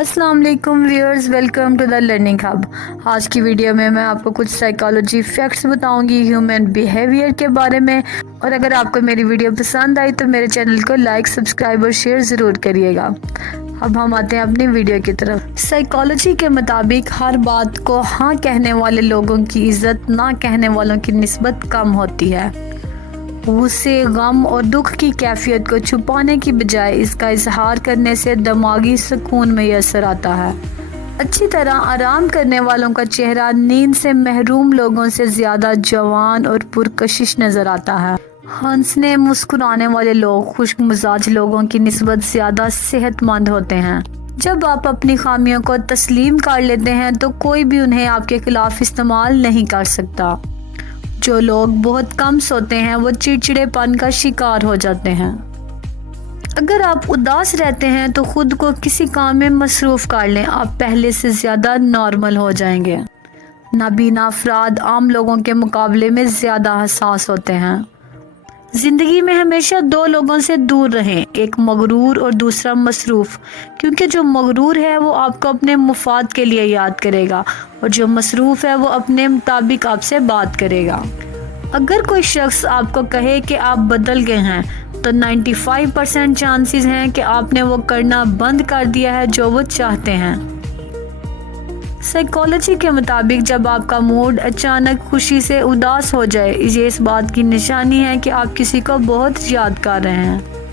अस्सलाम वालेकुम viewers, welcome to the learning hub. आज की वीडियो में मैं आपको कुछ साइकोलॉजी फैक्ट्स बताऊंगी ह्यूमन बिहेवियर के बारे में। और अगर आपको मेरी वीडियो पसंद आई तो मेरे चैनल को लाइक, सब्सक्राइब और शेयर ज़रूर करिएगा। अब हम आते हैं अपनी वीडियो की तरफ। साइकोलॉजी के मुताबिक हर बात को हाँ कहने वाले लोगों की इज्जत ना कहने वालों की निस्बत कम होती है। गुस्से, गम और दुख की कैफियत को छुपाने की बजाय इसका इजहार करने से दिमागी सुकून मैसर आता है। अच्छी तरह आराम करने वालों का चेहरा नींद से महरूम लोगों से ज़्यादा जवान और पुरकशिश नज़र आता है। हंसने मुस्कुराने वाले लोग खुश्क मिजाज लोगों की निस्बत ज़्यादा सेहतमंद होते हैं। जब आप अपनी खामियों को तस्लीम कर लेते हैं तो कोई भी उन्हें आपके खिलाफ इस्तेमाल नहीं कर सकता। जो लोग बहुत कम सोते हैं वो चिड़चिड़ेपन का शिकार हो जाते हैं। अगर आप उदास रहते हैं तो खुद को किसी काम में मसरूफ कर लें, आप पहले से ज़्यादा नॉर्मल हो जाएंगे। नाबीना अफराद आम लोगों के मुकाबले में ज़्यादा हसास होते हैं। ज़िंदगी में हमेशा दो लोगों से दूर रहें, एक मगरूर और दूसरा मसरूफ, क्योंकि जो मगरूर है वो आपको अपने मुफाद के लिए याद करेगा और जो मसरूफ है वो अपने मुताबिक आपसे बात करेगा। अगर कोई शख्स आपको कहे कि आप बदल गए हैं तो 95% चांसेस हैं कि आपने वो करना बंद कर दिया है जो वो चाहते हैं। साइकोलॉजी के मुताबिक जब आपका मूड अचानक खुशी से उदास हो जाए, ये इस बात की निशानी है कि आप किसी को बहुत याद कर रहे हैं।